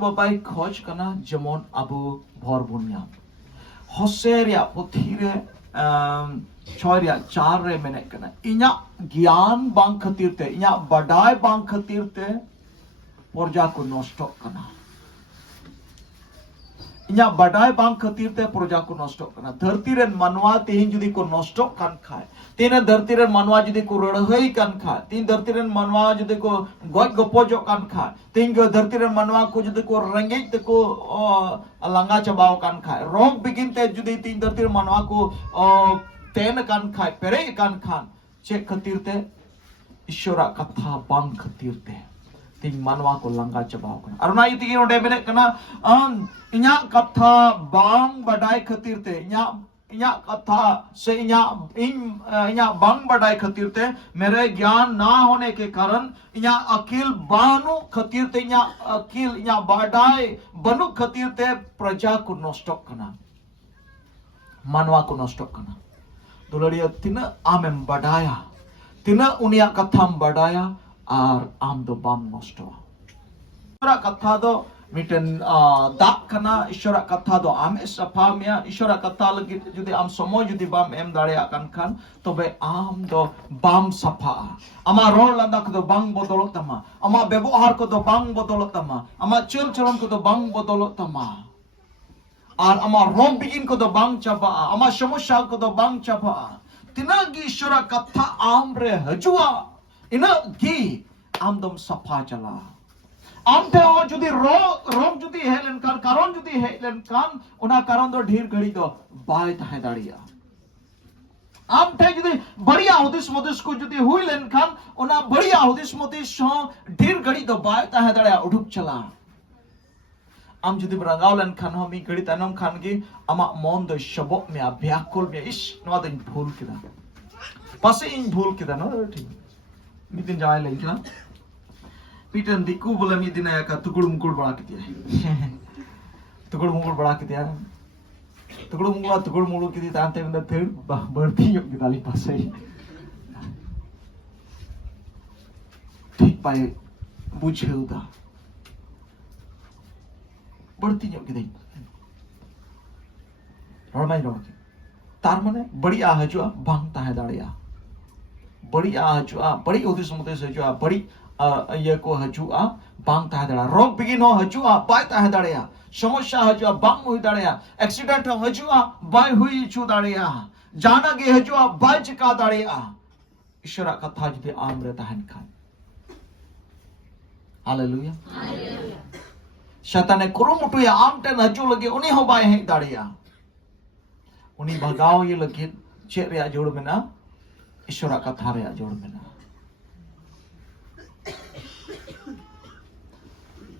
बाबाई खोज करना जमोन अबु भर बुनिया होसेर या पुथीरे छय या चार रे मेने करना इन्या ज्ञान बांग खतीर ते इन्या बड़ाई बांग खतीर ते प्रजा को नष्ट करना इन्या बड़ाई बांग खतीर ते प्रजा को नष्ट करना धरती रे मनवा तीन जुदी को नष्ट कान खाए तीन धरती रे मनवा जुदी को रड़हई कान खाए तीन धरती रे मनवा जुदी को गज गपोजो कान खाए तीन धरती रे मनवा को जुदी को रंगे ते को लंगा चबाव कान खाए रोग बिगिन ते जुदी तीन धरती रे मनवा को तेन कान खाए पेरे कान खान चे खतीर ते ईश्वरा कथा बांग खतीर ते तीन मनवा को लंगा चबाव कना अरुणा इति के ओडे मेने कना इन्या कथा बांग बडाई खतीर ते इन्या कथा से इन्या बांग बडाई खतीर ते मेरे ज्ञान ना होने के कारण इन्या अकिल बानु खतीर ते इन्या अकिल इन्या बडाई बनु खतीर ते प्रजा को नष्ट कना मनवा को नष्ट कना दुलड़िया तिना आमें बडाया तिना उनिया कथाम बडाया और आम दो बाम नष्ट ईश्वरा कथा दो मिटन दाक कना ईश्वरा कथा दो आमे सफा मिया ईश्वरा कथा लगी जुदी आम समय जुदी बाम एम दाड़िया कान खान तबे आम दो बाम सफा आमा रोड लंदा को दो बांग बदलो तमा आमा व्यवहार को दो बांग बदलो तमा आमा चल चलन को दो बांग बदलो तमा और आमा रोग बिगिन को दो बांग चबा आमा समस्या को दो बांग चबा तिना गी ईश्वरा कथा आम रे हजुआ इना गी आमदम सफा चला आम थे और जुदी रोग जुदी हेलन कान कारण जुदी हेलन कान उना कारण दो ढेर घड़ी दो बाय ताहे दाड़िया आम थे जुदी बढ़िया हुदिस मुदिस को जुदी हुई लेन कान उना बढ़िया हुदिस मुदिस ढेर घड़ी दो बाय ताहे दाड़िया उठुक चला आम जुदी बरंगाव लेन खान हम मी घड़ी तनम खान की आमा मन दो शबक में अभ्याकुल में इस नवा दिन भूल किदा पासे इन भूल किदा न ठीक मितिन जाए लेकिन पीटन दिकू बोले मितिन आया का टुकड़ मुकुड़ बड़ा किया टुकड़ मुकुड़ बड़ा किया टुकड़ मुकुड़ किया तांते में फिर बढ़ती योग किताली पासे ठीक पाए बुझे उदा बढ़ती योग किताली रोमाई रोके तार मने बड़ी आहजुआ भांगता है दाड़िया बड़ी आहजुआ बड़ी उदिस मुदिस हजुआ बड़ी ये को हजुआ बांगता है दाड़ा रोग बिगिन हो हजुआ बायता है दाड़िया समस्या हजुआ बांग हुई दाड़िया एक्सीडेंट हो हजुआ बाय हुई छु दाड़िया जाना गे हजुआ बाय चिका दाड़िया ईश्वरा कथा जुदी आमरे तहन खान हालेलुया शैताने कुरुमुटु या आमटे हजु लगे उनी हो बाय है दाड़िया उनी भगाव ये लगे चेक रे जोड़ में ना ईश्वरा कथा रे जोड़ में ना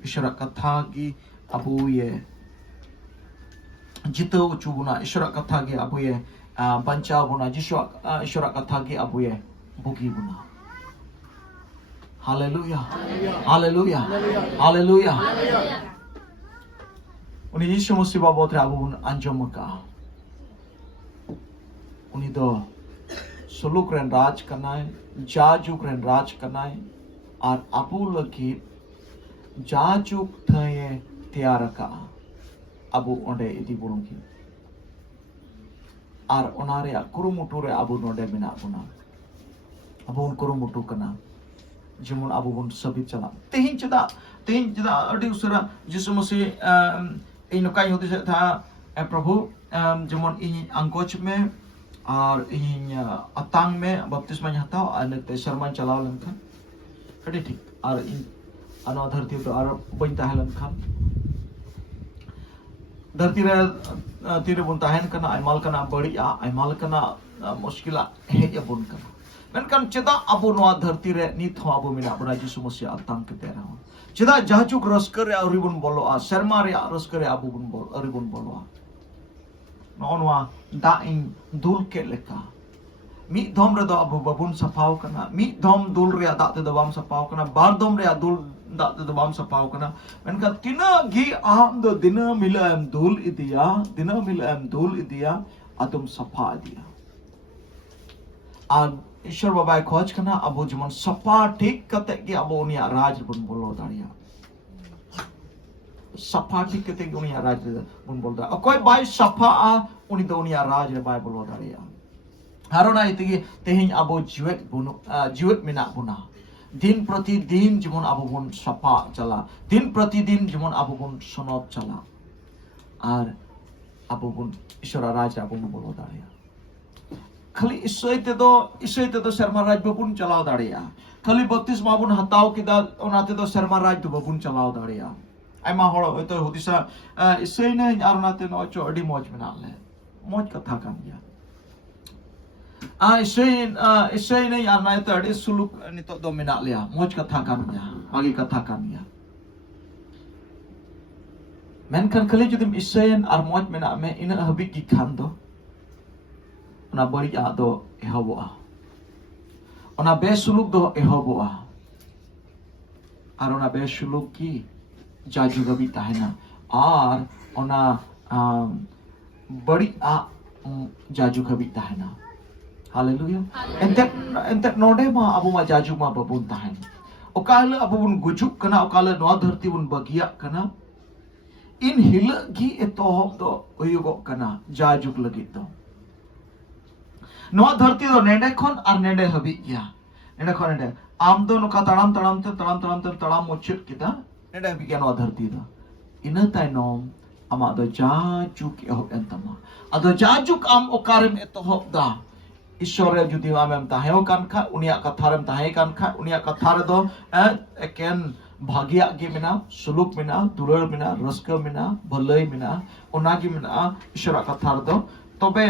ईश्वरा कथा की अबू ये जितो चुबुना ईश्वरा कथा की अबू ये बंचा बुना ईश्वरा कथा की अबू ये बुगी बुना हालेलुया हालेलुया हालेलुया उनी यीशु मसीह बाबत रे अबू अंजम का उनी दो सुलूक रेन राज करना है जाजुक रेन राज करना है और अबू लगी जाजुक थे तैयार का अबू ओंडे इदी बुरुंगी और ओनारे कुरुमुटु रे अबू नोडे बिना बुना अबू उन कुरुमुटु करना जेमन अबू बुन सभी चला तेहिं चदा अडी उसरा जिसु मसीह इन नकाई होते था प्रभु जेमन इन अंकोच में और इन अतांग में बपतिस्मा हताओ और शर्मा चलाव लनखान कटी ठीक और इन अनो धरती तो और बन ताहेलन खान धरती रे तीरे बुन ताहेन कना आइमाल कना बड़िया आइमाल कना मुश्किला हेज बुन कना मेनकान चेदा अबो नवा धरती रे नित हो अबो मिना बड़ा यीशु मसीह अतांग के तेरा चेदा जाजुक रस्कर रे अरि बुन बोलो आ शर्मा रे रस्कर रे अबो बुन बोल अरि बुन बोलो नौनवा दाइन दुल के लेका मी धम रे दो अबो बबुन सफाव कना मी धम दुल रे दाते दो बाम सफाव कना बार धम रे दुल दाते दो बाम सफाव कना मेनका तिना गी आम दो दिना मिलम दुल इदिया अतुम सफा दिया आ ईश्वर बाबा खोज कना अबो जमन सफा ठीक कते के अबो उनिया राज बन बोलो दाड़िया सफा ठीक के उनिया राज बन बोलदा अकोय बाय सफा उनी दो उनिया राज रे बाय बोलो दाड़िया हारोना इतगी तेहिं अबो जीवित मिना बुना दिन प्रतिदिन जीवन अबो बन सफा चला दिन प्रतिदिन जीवन अबो बन सनद चला और अबो बन ईश्वर राज अबो बन बोलो दाड़िया खाली ईश्वर ते दो शर्मा राज बबुन चलाओ दाड़िया खाली बत्तीस माबुन हताओ किदा ओनाते दो शर्मा राज दो बबुन चलाओ दाड़िया आयमा हड़ होयतो हुदिसा ईश्वर ने आर ओनाते नो चो अडी मौज मेना ले मौज कथा कान गया ईश्वर ने आर नाते अडी सुलुक नितो दो मेना लिया मौज कथा कान गया बागी कथा कान गया मेनखान खाली जुदि ईश्वर आर मौज मेना में इन हबी की खान दो ओना बड़ी आदो एहबोआ ओना बेसुलुक दो एहबोआ और ओना बेसुलुक की जाजू गबी ताहेना और ओना बड़ी आ जाजू गबी ताहेना हालेलुया एंते नोडे मा अबु मा जाजू मा बबुन ताहेन ओकाले अबु बुन गुजुक कना ओकाले नवा धरती बुन बगिया कना इन हिल की एतोहब दो ओयुगो कना जाजुक लगी दो नवा धरती दो नेडे खन और नेडे हबी गया नेडे खन नेडे आम दो नुका तड़ाम मुचित किदा नेडे हबी गया नवा धरती दो इना ताइनोम आमा दो जाजुक एहब एंतमा अदो जाजुक आम ओकारेम एतोहब दा ईश्वर जुदी आमेम ताहेओ कान खा उनिया कथारेम ताहे कान खा उनिया कथारे दो एकेन भागिया गे मिना सुलुक मिना दुलर मिना रस्क मिना भलई मिना ओनागी मिना ईश्वर कथार दो तबे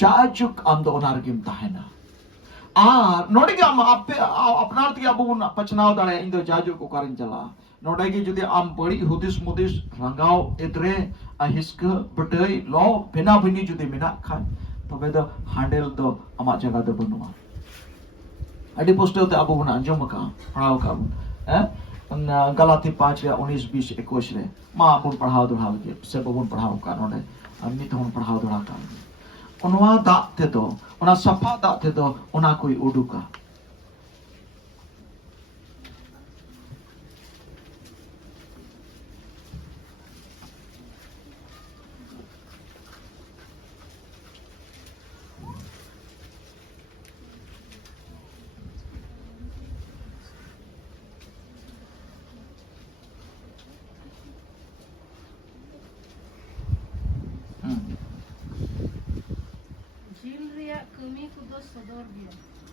जाजुक आम दो ओनार गिम ताहेना आ नोडे के आम आपे अपनार ती अबु पचनाव दाड़े इन दो जाजुक ओकारिन चला नोडे के जुदी आम बड़ी हुदिस मुदिस रंगाव एद्रे हिस्क बटई लो बिना बिनी जुदी मिना खा तबे दो हांडेल दो अमा जगह दो बनुआ अडी पोस्टर ते अबु बना अंजम का पढ़ाओ का गलाती 5 या 19 20 21 रे मा बुन पढ़ाओ दुढ़ाओ के से बुन पढ़ाओ का नोडे अन्नी तो पढ़ाओ दुढ़ा का ओनवा दा ते दो ओना सफा दा ते दो ओना कोई उडुका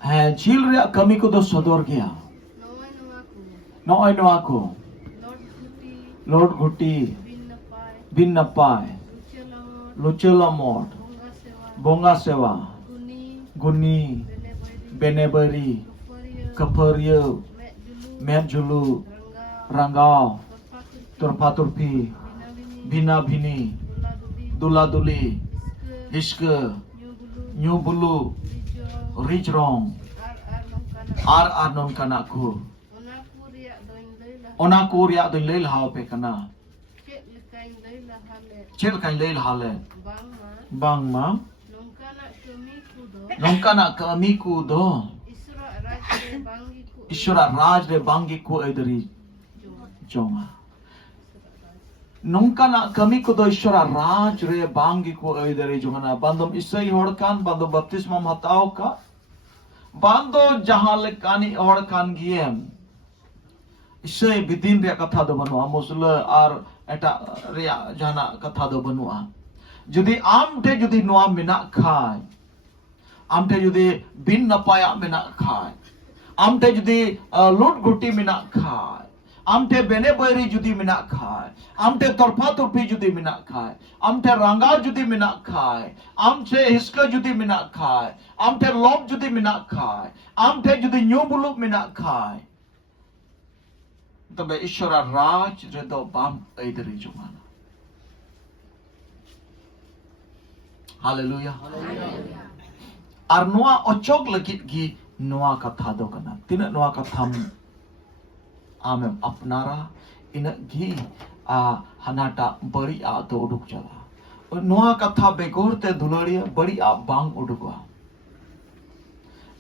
है झील रे कमी को दो सदर गया नोय नोआ को लॉर्ड घुटी बिन नपाय लुचला मोट बोंगा सेवा गुनी बेनेबरी कफरियो मेट जुलु रंगाव तुरफा तुरफी बिना भिनी दुला दुली इश्क न्यू बुलू रिच रॉन्ग आर नोनकाना को ओना को रिया दोइन लई लहाव पे कना चेल काइन लई लहाले बांग मा नोनकाना कमी को दो ईश्वर राज रे बांगी को एदरी जोंगा नोंकाना कमी को दो ईश्वर राज रे बांगी को एदरी जोंगा बंदम इसई होड़कान बंदो बपतिस्मा हताओ का बंदो जहां लेकानी होड़कान गियम इसई बिदिन रे कथा दो बनुआ मुसल और एटा रे जाना कथा दो बनुआ जुदी आम टे जुदी नोआ मिना खाय आम टे जुदी बिन नपाया मिना खाय आम टे जुदी लूट गुटी मिना खाय आम टे बेने बैरी जुदी मिना खाय आम टे तरफा तुरफी जुदी मिना खाय आम टे रंगा जुदी मिना खाय आम टे हिस्का जुदी मिना खाय आम टे लोभ जुदी मिना खाय आम टे जुदी न्यू बुलुक मिना खाय तबे ईश्वर राज रे दो बाम एदरी जुमाना हालेलुया आर नोआ ओचोक लगित गी नोआ कथा दो कना तिना नोआ कथा आमें अपनारा इन घी हनाटा बड़ी आ तो उडुक चला नोआ कथा बेगोर ते दुलड़िया बड़ी आ बांग उडुकवा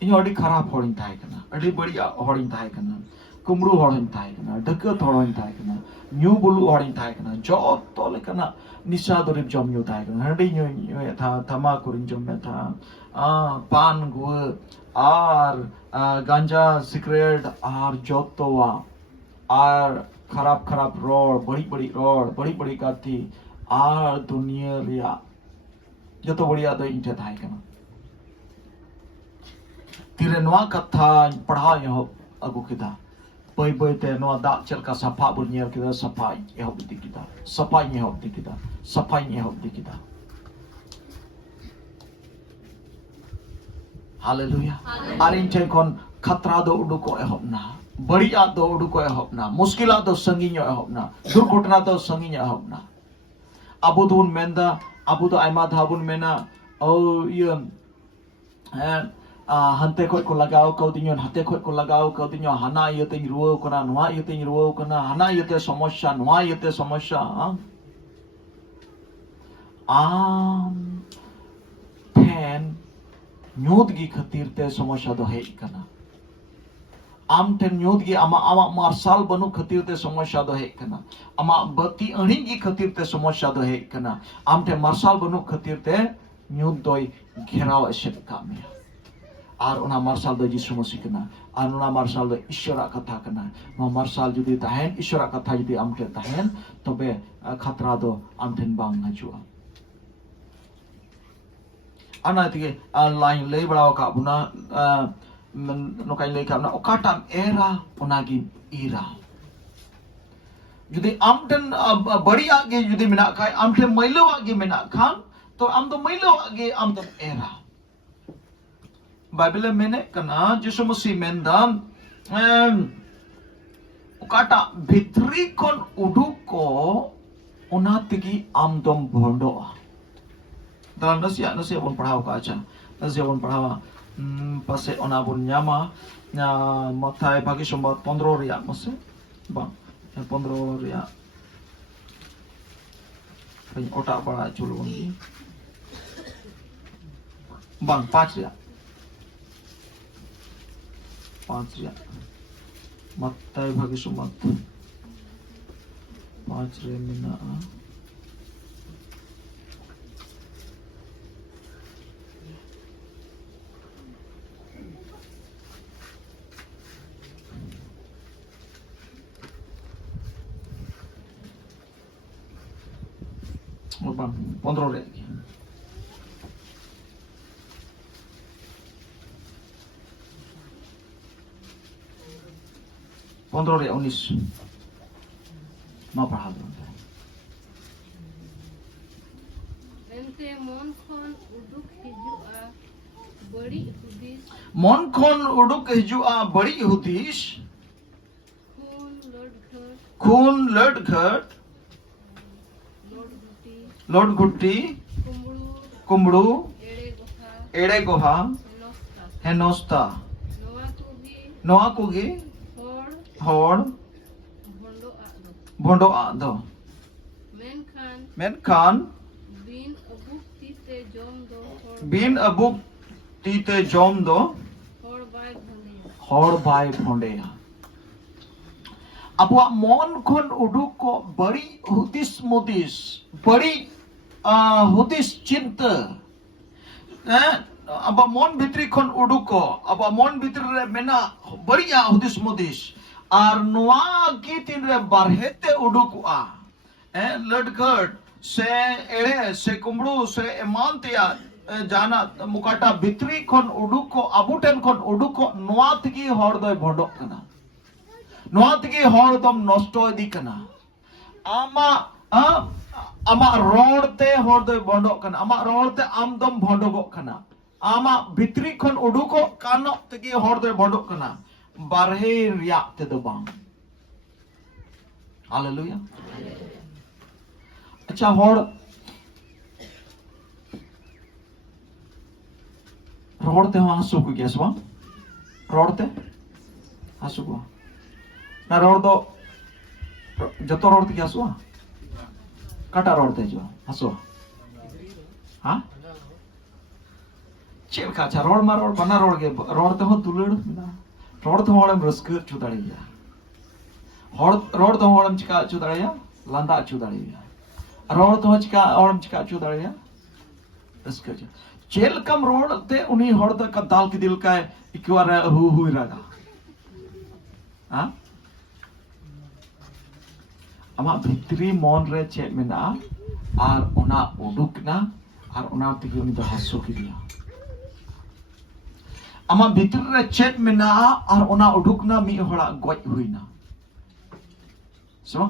इन अड़ी खराब होड़िन ताहे कना अड़ी बड़ी होड़िन ताहे कना कुमरू हॉर्न थाई कना ढकत हॉर्न थाई कना न्यू बुलू हॉर्न थाई कना जो तो लेकना निशा दरिब जम न्यू थाई कना हंडी न्यू था थमा कुरिन जम में था पान गु आर गांजा सिगरेट आर जोतोवा आर खराब खराब रोड बड़ी बड़ी गाती आर दुनिया रिया जो तो बढ़िया तो इंटे थाई कना तीरे नवा कथा पढ़ा यहो अगु किदा बई बई ते नवा दा चल का सफा बुनियर किदा सफाई यहो बुद्धि किदा सफाई यहो बुद्धि किदा सफाई यहो बुद्धि किदा हालेलुया आरिन chen kon खतरा दो उडुको एहबना बढ़िया दो उडुको एहबना मुश्किला दो संगिño एहबना दुर्घटना दो संगिño एहबना abu dun menda abu do aima dhabun mena oh iya hante khoi ko lagao kau dinyon hate khoi ko lagao kau dinyo hana yete ruo kana noa yete ruo kana hana yete somosya noa yete somosya pen nyodgi khatir te somosya do hei kana ten nyodgi ama marsal banu khatir te somosya do hei kana ama bati aningi khatir te somosya do hei kana ten marsal banu khatir te nyod doi gherao eshet kamya আর ওনা martial দো যিশু মসিহ কনা আর ওনা martial দো ঈশ্বরা কথা কনা মা martial যদি তাহেন ঈশ্বরা কথা যদি আমতে তাহেন তবে খতরা দো আমতেন বাং হাজুয়া আনা তিকে লাইন লেই বড়াও কা বুনা নকাই লেই কা না ওকাটাম এরা ওনাগি ইরা যদি আমতেন বড়িয়া গে যদি মেনা খাই আমতে মাইলো আগে মেনা খান তো আম তো মাইলো আগে আমতেন এরা Bible mene kana Yesus Masih menda ukata bhitri kon uduko ona tigi amdom bhondo dalam nasi bon pahau ka acha nasi bon pahau pase ona bon nyama Mathai bagi sombat 15 riak mase bang 15 riak pen otak bala chulun ni bang 5 riak 5 riak Mathai bagi sombat 5 riak mina bang 15 riak 15 riak 19 mau paham ente mon khon uduk hijua bari hudis mon khon uduk hijua bari hudis khun lord ghat lord gutti kumru ede goha henosta noa kugi hor bondo ado men khan bin abuk tite jom do hor bai phondeya apwa mon khon uduk ko bari hudis mudis bari hudis cinta aba mon bhitri khon uduk ko aba mon bhitri re mena bariya hudis mudis ar noa ki tin re barhete udukua ladgad se ere se kumru se emantia jana mukata bhitri khon uduko abuten khon uduko noa tigi hor doi bhodok kana noa tigi hor dom nosto idi kana ama rod te hor doi bhodok kana ama rod te amdom bhodogok kana ama bhitri khon uduko kano tigi hor doi bhodok kana barhe riak te do bang hallelujah acha hor rod te hasu ko geswa rod te hasu ko na rod do joto rod te geswa kata rod te jo hasu ha chel ka cha rod ma rod bana rod ge rod te ho tulad rod te hole raska chudari ya road तो हॉर्म चिका चुदारिया लंदा चुदारिया road तो चिका हॉर्म चिका चुदारिया Ruska चेल cum road ते उन्हीं हॉर्द का दाल की दिल का इक्वार हुई रहा हाँ अमा भित्री मन रे चे मेना आर ओना उडुकना आर ओना तिगे उनी दो हसो की दिया अमा भित्री रे चे मेना आर ओना उडुकना मी होड़ा गोज हुईना समझ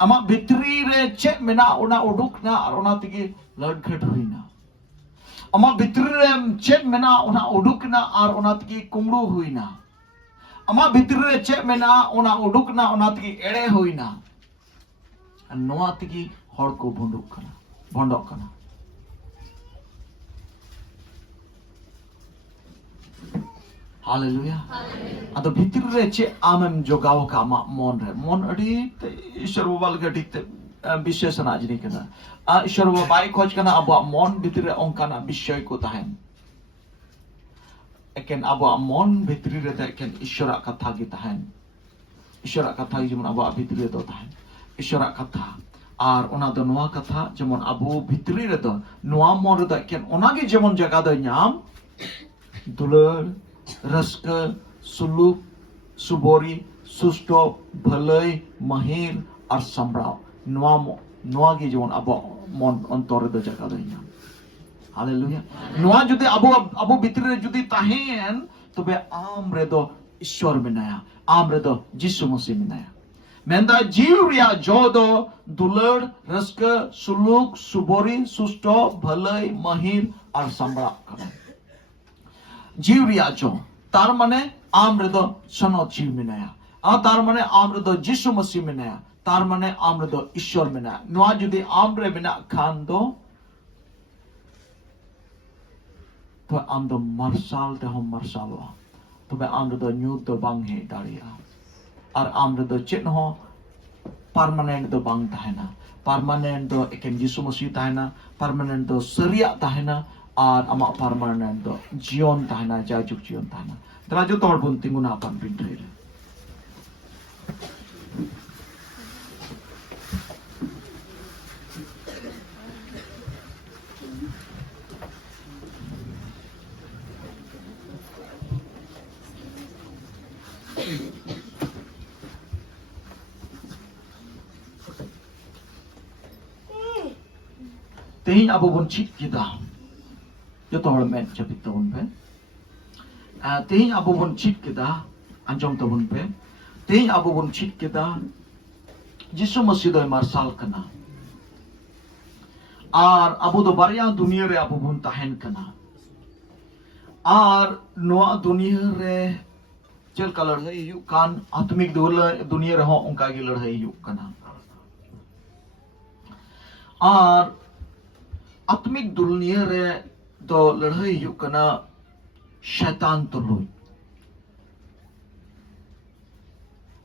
अमा भित्री रे चे मेना ओना उडुकना आर ओना तिगे लड़खड़ हुईना अमा भित्री रे चे मेना ओना उडुकना आर ओना तिगे कुमड़ू हुईना अमा भित्री रे चे मेना ओना उडुकना ओना तिगे एड़े हुईना नोआ तिगी हड़ को भोंडोक कना हालेलुया अदो भितर रे चे आमेम जोगाव का मा मन रे मन अडी ईश्वर बाबा गडी ते विशेष नाजनी कना ईश्वर बाबा बाई खोज कना अब मन भितर रे ओंकाना विषय को ताहेन एकेन अब मन भितर रे ते एकेन ईश्वर कथा गी ताहेन ईश्वर कथा जेमन अब भितर रे दो ताहेन ईश्वर कथा और ओना दो नोआ कथा जेमन अबो भितरी रे दो नोआ मन रे दो एकेन ओनागे जेमन जगह दो नाम दुलर रस्क सुलुक सुबोरी सुष्टो भलई महिर और सम्राव नोआ गे जेमन अबो मन अंतर दो जगह दो नाम हालेलुया नोआ जुदि अबो भितरी रे जुदि ताहेन तबे आम रे दो ईश्वर मेनाया आम रे दो यीशु मसीह मेनाया मेंदा जीव रिया जोदो दुलड़ रस्क सुलुक सुबोरी सुष्टो भलई महिर और सम्रा कना जीव रिया जो तार माने आम रे दो सनो जीव मेनाया आ तार माने आम रे दो यीशु मसीह मेनाया तार माने आम रे दो ईश्वर मेनाया नोआ जुदी आम रे मेना खान दो तो आम दो मार्शल ते हम मार्शलवा तो आम रे दो न्यूट दो बांग हे दाड़िया और आम रे दो चेन हो परमानेंट दो बांग ताहेना परमानेंट दो एकेन यीशु मसीह ताहेना परमानेंट दो सरिया ताहेना और आमा परमानेंट दो जीवन ताहेना जाजुक जीवन ताहेना तरा जो तोड़ बुन तिंगुना अपन बिंदरे रे तेहिं अबो बन चित किदा जो तोड़ में जबित तबन पे तेहिं अबो बन चित किदा अंजम तबन पे तेहिं अबो बन चित किदा यीशु मसीह दो मार्शल कना और अबो दो बारिया दुनिया रे अबो बन ताहेन कना और नोआ दुनिया रे चल का लड़ाई यु कान आत्मिक दुनिया रे हो उनका की लड़ाई यु कना और आत्मिक दुनिया रे दो लड़ाई यु कना शैतान तुलुई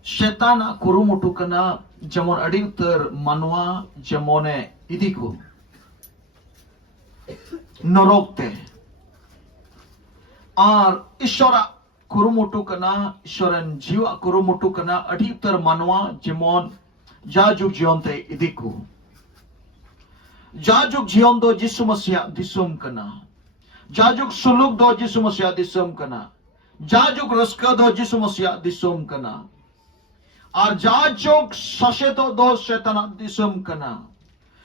शैतान कुरुमुटु कना जेमन अड़ी उतर मानवा जेमने इदी को नरकते और ईश्वर कुरुमुटु कना ईश्वरन जीवा कुरुमुटु कना अड़ी उतर मानवा जेमन जाजुक जीवनते इदी को जाजुक जीवन दो यीशु मसीह दिसुम कना जाजुक सुलुक दो यीशु मसीह दिसुम कना जाजुक रस्का दो यीशु मसीह दिसुम कना और जाजुक सशेतो दो शैतान दिसुम कना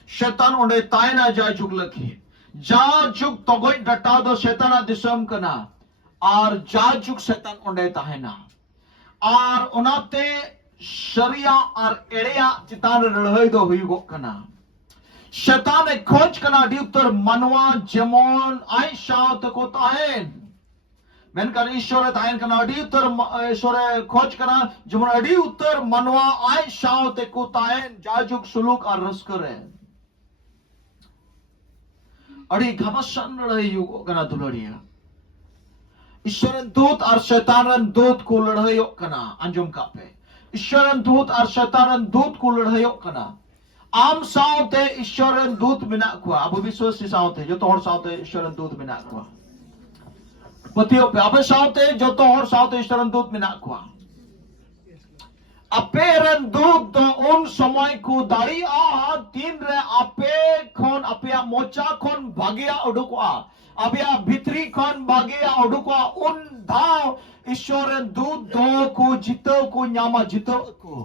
शैतान उन्हें तायना जाजुक लखी जाजुक तगोई डटा दो शैतान दिसुम कना और जाजुक शैतान उन्हें तायना और उनाते शरिया और एड़िया चितान लड़ाई दो हुई गो कना शैतान एक खोज कना डिउतर मनवा जेमन आई शात को ताहेन मेन कर ईश्वर ताहेन कना डिउतर ईश्वर खोज कना जेमन अडी उत्तर मनवा आई शात को ताहेन जाजुक सुलुक और रस करे अड़ी घमसन लड़ाई यु कना दुलड़िया ईश्वरन दूत और शैतानन दूत को लड़ाई कना अंजुम कापे ईश्वरन दूत और शैतानन दूत को लड़ाई कना आम साउते ईश्वरन दूत बिना कुआ अब विश्वासी साउते जो तोहर साउते ईश्वरन दूत बिना कुआ पतियो पे अब साउते जो तोहर साउते ईश्वरन दूत बिना कुआ Aperan dud do un समय को दाड़ी आ तीन रे आपे खन आपे मोचा खन भागिया उडुकवा अबिया भित्री खन भागिया उडुकवा उन धाव ईश्वर दूध दो को जितो को न्यामा जितो को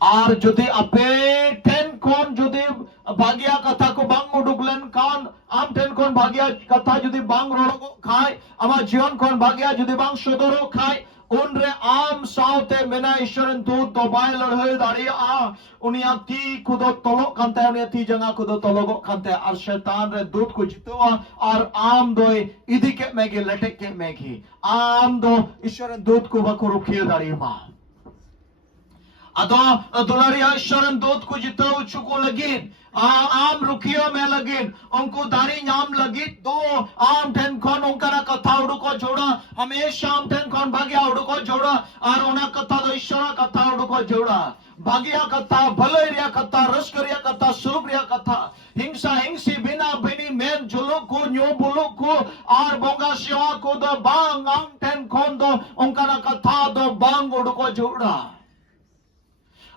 और जुदी आपे टेन खन जुदी भागिया कथा को बांग उडुकलन कान आम टेन खन भागिया कथा जुदी बांग रोड़ो खाए अमा जीवन खन भागिया जुदी बांग सोदरो खाए उनरे आम साउते मेना ईश्वरन दूध तो बाय लड़हई दाड़िया उनिया ती कुदो तलो कांते उनिया ती जंगा कुदो तलोगो कांते और शैतान रे दूध को जितवा और आम दो इदी के मेगी लटक के मेगी आम दो ईश्वरन दूध को बको रुकियो दाड़िया अदो दुलारिया ईश्वरन दूध को जितो चुको लगिन आम रुकियो में लगिन उनको दारी नाम लगी दो आम टेन कौन उनका कथा उड़को जोड़ा हमेशा आम टेन कौन भाग्या उड़को जोड़ा और उना कथा तो ईश्वर कथा उड़को जोड़ा भाग्या कथा भलरिया कथा रसकरिया कथा सुरुक्रिया कथा हिंसा हिंसी बिना बिनी मेन जुलुक को न्यू बुलुक को और बोंगा शिवा को दो बांग आम टेन कौन दो उनका कथा दो बांग उड़को जोड़ा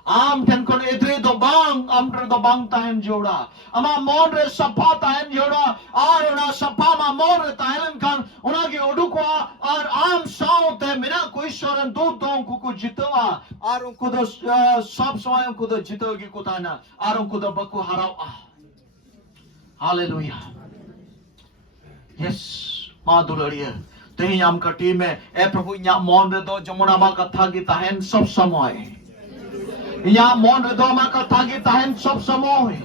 आम टेन को इधरे दो बांग आम टेन दो बांग ताहन जोड़ा अमा मोन रे सपा ताहन जोड़ा और उना सपा मा मोन रे ताहन कान उना के उडुकवा और आम साउ ते मिना कोई शरण दो दो को जितवा और उनको दो सब समय उनको दो जितोगी को ताना और उनको दो बको हरावा हालेलुया यस मा दुलड़िया तेही आम का टीम में ए प्रभु nya मोन रे दो जमुना मा कथा की ताहन सब समय यहाँ मन रे दो आमा कथा की ताहन सब समय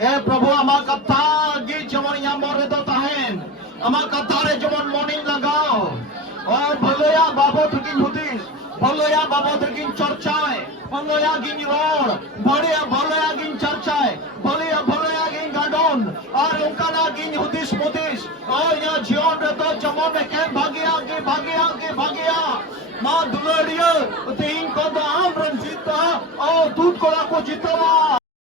ए प्रभु आमा कथा की जमन यहाँ मन रे दो ताहन आमा कथा रे जमन मॉर्निंग लगाओ और भलोया बाबो थकिन हुदिस भलोया बाबो थकिन चर्चाए भलोया गिन रोड बढ़िया भलोया गिन चर्चाए भलोया गिन गार्डन और उनका ना गिन हुदिस मुदिस और यहाँ जीवन रे दो जमन में के भागिया माँ दुलड़िया तीन को तो आम रंजीता और दूध को लाको जितवा